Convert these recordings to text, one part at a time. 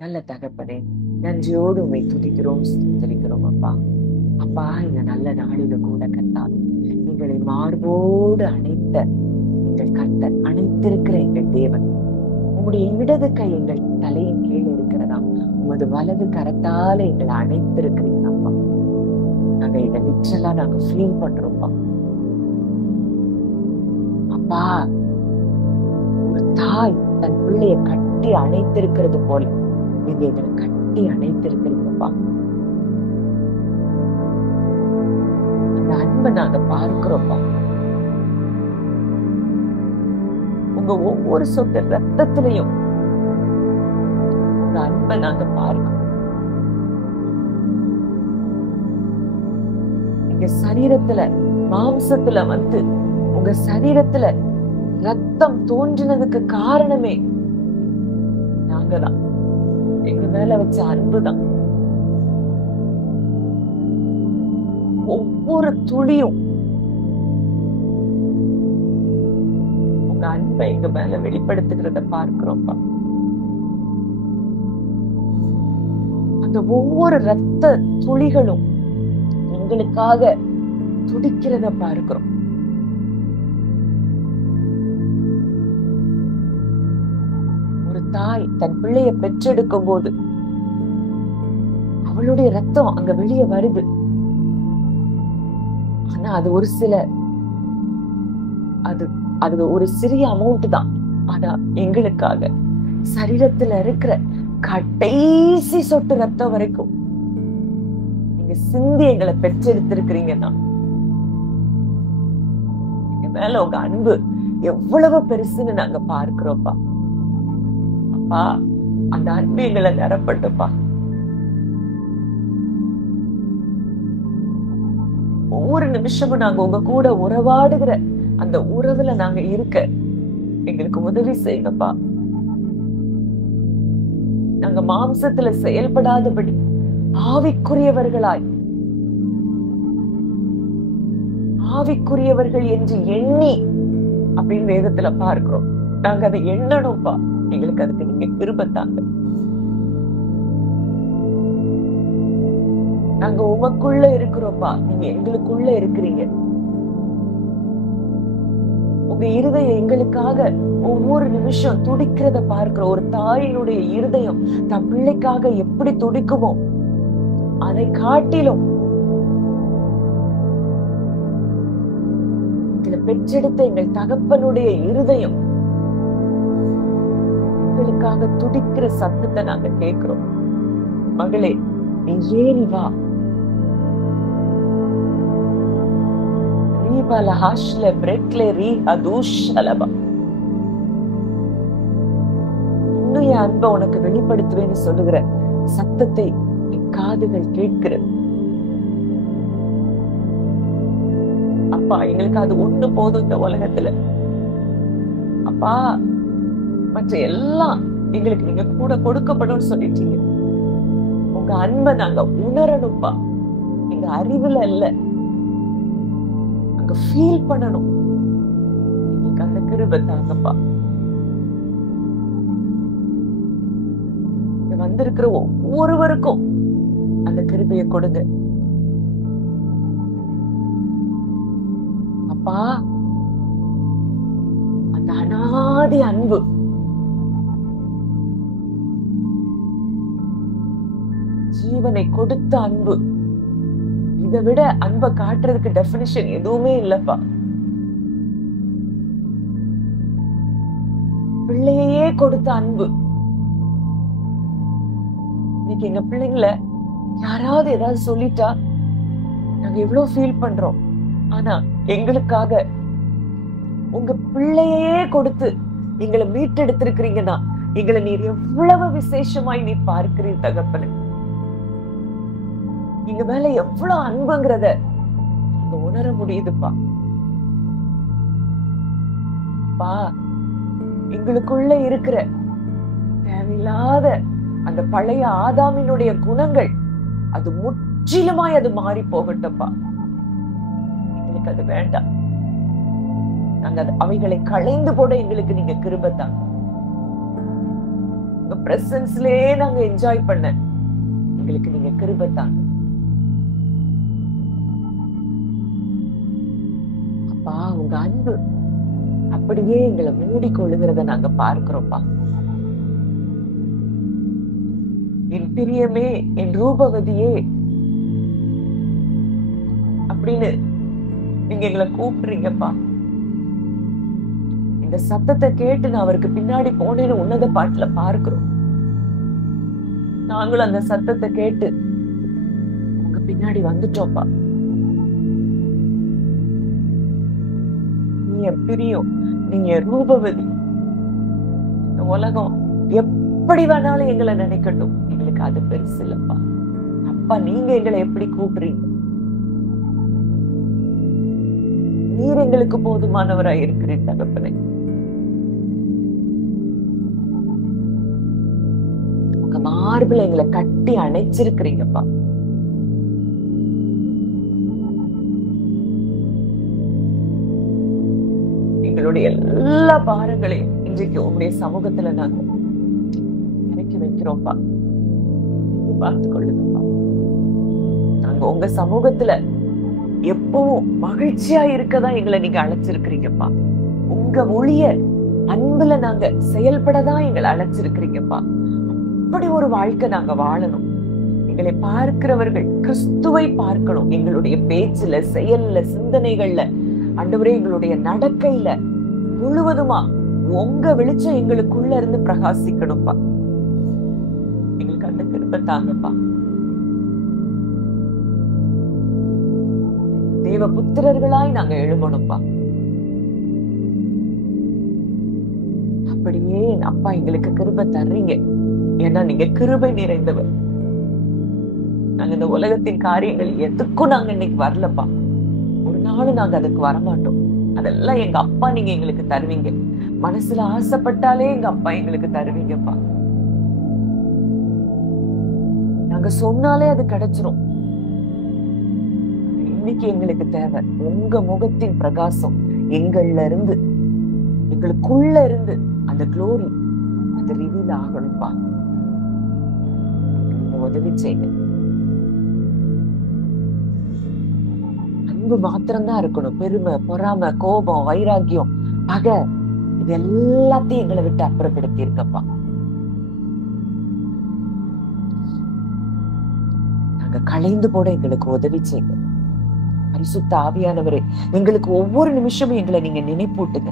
நல்ல தகப்பனே, நன்றியோடு உம்மை துதிக்கிறோம், ஸ்தோத்திரிக்கிறோம் அப்பா. அப்பா, இந்த நல்ல நாளில கூட கர்த்தாவே, எங்களை மார்போடு அணைத்த எங்கள் கர்த்தர், அணைத்திருக்கிற எங்கள் தேவன். உம்முடைய இடது கை எங்கள் தலையின் கீழ் இருக்கிறதா? உமது வலது கரத்தால எங்களை அணைத்திருக்கிறீங்க அப்பா. நாங்க இதை லிட்டரலா நாங்க ஃபீல் பண்றோம்ப்பா. அப்பா, ஒரு தாய் தன் பிள்ளைய கட்டி அணைத்திருக்கிறது போல நீங்க எங்களை கட்டி அணைத்திருக்கிறீங்கப்பா. அந்த அன்பை நாங்க பார்க்கிறோம்ப்பா. உங்க ஒவ்வொரு சொட்டு ரத்தத்திலையும் உங்க அன்பை நாங்க பார்க்கிறோம். எங்க சரீரத்துல, மாம்சத்துல வந்து உங்க சரீரத்துல ரத்தம் தோன்றினதுக்கு காரணமே நாங்கதான். எங்க மேல வச்ச அன்புதான். ஒவ்வொரு துளியும் உங்க அன்பை எங்க மேல வெளிப்படுத்துகிறத பார்க்கிறோம்ப்பா. அந்த ஒவ்வொரு ரத்த துளிகளும் எங்களுக்காக துடிக்கிறத பார்க்கிறோம். ஒரு தாய் தன் பிள்ளைய பெற்றெடுக்கும் போது அவளுடைய ரத்தம் அங்க வெளியே வருது. ஆனா அது ஒரு சில அது அது ஒரு சிறிய அமௌண்ட் தான். ஆனா எங்களுக்காக சரீரத்துல இருக்கிற கடைசி சொட்டு ரத்தம் வரைக்கும் நீங்க சிந்தி எங்களை பெற்றெடுத்திருக்கிறீங்கன்னா எங்க மேல உங்க அன்பு எவ்வளவு பெருசுன்னு நாங்க பார்க்கிறோம்ப்பா. அப்பா, அந்த அன்பு எங்களை நிரப்பட்டுப்பா. ஒவ்வொரு நிமிஷமும் நாங்க உங்க கூட உறவாடுகிற அந்த உறவுல நாங்க இருக்க எங்களுக்கு உதவி செய்யுங்கப்பா. நாங்க மாம்சத்துல செயல்படாதபடி ஆவிக்குரியவர்கள் என்று எண்ணி அப்படின்னு வேதத்துல பார்க்கிறோம். நாங்க அதை எண்ணணும்ப்பா. எங்களுக்கு அதுக்கு நீங்க கிருபை தாங்க. நாங்க உமக்குள்ள இருக்கிறோம்ப்பா, நீங்க எங்களுக்குள்ள இருக்கிறீங்க. உங்க இருதயம் எங்களுக்காக ஒவ்வொரு நிமிஷம் துடிக்கிறத பார்க்கிற ஒரு தாயினுடைய இருதயம் தன் பிள்ளைக்காக எப்படி துடிக்குமோ அதை காட்டிலும் எங்களை பெற்றெடுத்த எங்கள் தகப்பனுடைய இருதயம் எங்களுக்காக துடிக்கிற சத்தத்தை நாங்க கேட்கிறோம். மகளே, நீ ஏறி வா. இன்னும் என் அன்பை உனக்கு வெளிப்படுத்துவேன்னு சொல்லுகிற சத்தத்தை என் காதுகள் கேட்கிறது. அப்பா, எங்களுக்கு அது ஒண்ணு போதும் இந்த உலகத்துல. அப்பா, மற்ற எல்லாம் எங்களுக்கு நீங்க கூட கொடுக்கப்படும் சொல்லிட்டீங்க. உங்க அன்பை நாங்க உணரணும்ப்பா. எங்க அறிவுல இல்ல, அங்க ஃபீல் பண்ணணும். எங்களுக்கு அந்த கிருபை தாங்கப்பா. வந்திருக்கிற ஒவ்வொருவருக்கும் அந்த கிருபையை கொடுங்க அப்பா. அந்த அனாதி அன்பு ஜீவனை கொடுத்த அன்பு, இதை விட அன்பை காட்டுறதுக்கு டெபினிஷன் எதுவுமே இல்லப்பா. பிள்ளையே கொடுத்த அன்பு. இன்னைக்கு எங்க பிள்ளைங்கள யாராவது ஏதாவது சொல்லிட்டா நாங்க எவ்வளவு ஃபீல் பண்றோம். ஆனா எங்களுக்காக உங்க பிள்ளையே கொடுத்து எங்களை மீட்டெடுத்திருக்கிறீங்கன்னா எங்களை நீர் எவ்வளவு விசேஷமாய் நீர் பார்க்கிறீர் தகப்பனே. எங்க மேல எவ்வளவு அன்புங்கிறத உணர முடியுதுப்பா. அப்பா, எங்களுக்குள்ள இருக்கிற தேவையில்லாத அந்த பழைய ஆதாமினுடைய குணங்கள் அது முற்றிலுமாய் அது மாறி போகட்டப்பா. எங்களுக்கு அது வேண்டாம். நாங்க அவைகளை களைந்து போட எங்களுக்கு நீங்க கிருபை தாங்க. உங்க பிரசன்ஸ்லயே நாங்க என்ஜாய் பண்ண எங்களுக்கு நீங்க கிருபை தாங்க அப்பா. உங்க அன்பு அப்படியே எங்களை மூடிக்கொள்ளுகிறத நாங்க பார்க்கிறோம்ப்பா. என் பிரியமே, என் ரூபவதியே அப்படின்னு நீங்க எங்களை கூப்பிடுறீங்கப்பா. இந்த சத்தத்தை கேட்டு நான் அவருக்கு பின்னாடி போனேன்னு உன்னத பாட்டுல பார்க்கிறோம். நாங்களும் அந்த சத்தத்தை கேட்டு உங்க பின்னாடி வந்துட்டோம்ப்பா. நீ என் பிரியம், நீ என் ரூபவதி. இந்த உலகம் எப்படி வேணாலும் எங்களை நினைக்கட்டும், எங்களுக்கு அது பெருசு இல்லப்பா. அப்பா, நீங்க எங்களை எப்படி கூப்பிடுறீங்க? நீர் எங்களுக்கு போதுமானவராய் இருக்கிறீர் தகப்பனே. உங்க மார்பில் எங்களை கட்டி அணைச்சிருக்கிறீங்கப்பா. எங்களுடைய எல்லா பாரங்களையும் இன்றைக்கு உங்களுடைய சமூகத்துல நாங்க இறக்கி வைக்கிறோம்ப்பா. பார்த்து கொள்ளுங்கப்பா. நாங்க உங்க சமூகத்துல எப்பவும் மகிழ்ச்சியா இருக்கதான் எங்களை நீங்க அழைச்சிருக்கிறீங்கப்பா. உங்க ஒளிய அன்புல நாங்க செயல்படதான் எங்களை அழைச்சிருக்கிறீங்கப்பா. அப்படி ஒரு வாழ்க்கை நாங்க வாழணும். எங்களை பார்க்கிறவர்கள் கிறிஸ்துவை பார்க்கணும். எங்களுடைய பேச்சுல, செயல்ல, சிந்தனைகள்ல, ஆண்டவரே எங்களுடைய நடக்கையில முழுவதுமா உங்க வெளிச்சம் எங்களுக்குள்ள இருந்து பிரகாசிக்கணும்ப்பா. எங்களுக்கு அந்த கிருபை தாங்கப்பா. தேவ புத்திரர்களாய் நாங்க எழுமணும்ப்பா. அப்படியே அப்பா எங்களுக்கு கிருபை தர்றீங்க. ஏன்னா நீங்க கிருபை நிறைந்தவர். நாங்க இந்த உலகத்தின் காரியங்கள் எதுக்கும் நாங்க இன்னைக்கு வரலப்பா. ஒரு நாள் நாங்க அதுக்கு வரமாட்டோம். அதெல்லாம் எங்க அப்பா நீங்க எங்களுக்கு தருவீங்க. மனசுல ஆசைப்பட்டாலே எங்க அப்பா எங்களுக்கு தருவீங்கப்பா. நாங்க சொன்னாலே அது கிடைச்சிரும். இன்னைக்கு எங்களுக்கு தேவை உங்க முகத்தின் பிரகாசம் எங்கள்ல இருந்து, எங்களுக்குள்ள இருந்து அந்த குளோரி அது ரிவீல் ஆகணும்ப்பா. நீங்க உதவி செய்யுங்க. அன்பு மாத்திரம்தான் இருக்கணும். பெருமை, பொறாமை, கோபம், வைராக்கியம், பகை, இது எல்லாத்தையும் எங்களை விட்டு அப்புறப்படுத்தி இருக்கப்பா. நாங்க கலைந்து போட எங்களுக்கு உதவி செய்யுங்க. பரிசுத்த ஆவியானவரே, எங்களுக்கு ஒவ்வொரு நிமிஷமும் எங்களை நீங்க நினைப்பூட்டுங்க.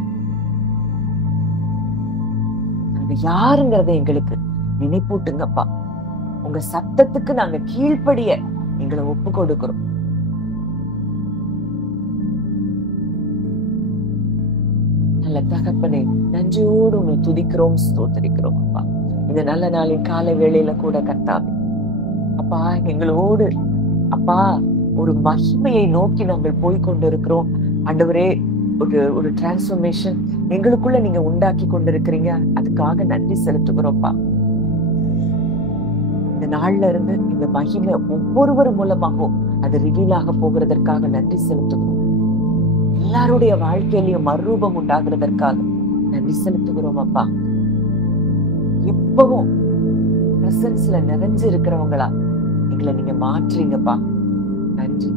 நாங்க யாருங்கிறத எங்களுக்கு நினைப்பூட்டுங்கப்பா. உங்க சத்தத்துக்கு நாங்க கீழ்ப்படிய எங்களை ஒப்பு கொடுக்கிறோம். நல்ல தகப்பனே, நன்றியோடு உங்களை துதிக்கிறோம், ஸ்தோத்திரிக்கிறோம் அப்பா. இந்த நல்ல நாளின் காலை வேளையில கூட கர்த்தாவே அப்பா எங்களோடு அப்பா ஒரு மகிமையை நோக்கி நாங்கள் போய்கொண்டிருக்கிறோம். ஆண்டவரே, ஒரு டிரான்ஸ்ஃபர்மேஷன் எங்களுக்குள்ள நீங்க உண்டாக்கி கொண்டிருக்கிறீங்க. அதுக்காக நன்றி செலுத்துகிறோம்ப்பா. இந்த நாள்ல இருந்து இந்த மகிமை ஒவ்வொருவர் மூலமாகவும் அது ரிவீல் ஆக போகிறதற்காக நன்றி செலுத்துகிறோம். எல்லாருடைய வாழ்க்கையிலையும் மறுரூபம் உண்டாகிறதற்காக நன்றி செலுத்துகிறோம் அப்பா. எப்பவும் பிரசன்ஸ்ல நிறைஞ்சு இருக்கிறவங்களா எங்களை நீங்க மாற்றுறீங்கப்பா. நன்றி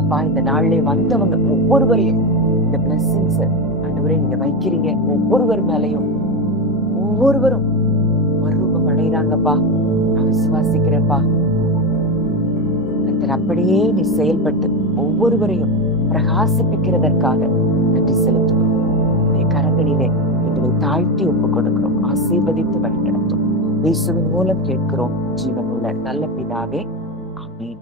அப்பா. இந்த நாள்ல வந்தவங்க ஒவ்வொருவரையும் இந்த பிளஸிங்ஸ் ஆண்டவரே நீங்க வைக்கிறீங்க. ஒவ்வொருவர் மேலையும் ஒவ்வொருவரும் மறுரூபம் அடைகிறாங்கப்பா. நான் விசுவாசிக்கிறேன்ப்பா. அப்படியே நீ செயல்பட்டு ஒவ்வொருவரையும் பிரகாசிப்பிக்கிறதற்காக நன்றி செலுத்துகிறோம். கரங்களிலே எங்களை தாழ்த்தி ஒப்புக் கொடுக்கிறோம். ஆசீர்வதித்து வழி நடத்தும். இயேசுவின் மூலம் கேட்கிறோம் ஜீவனுள்ள நல்ல பிதாவே. ஆமென்.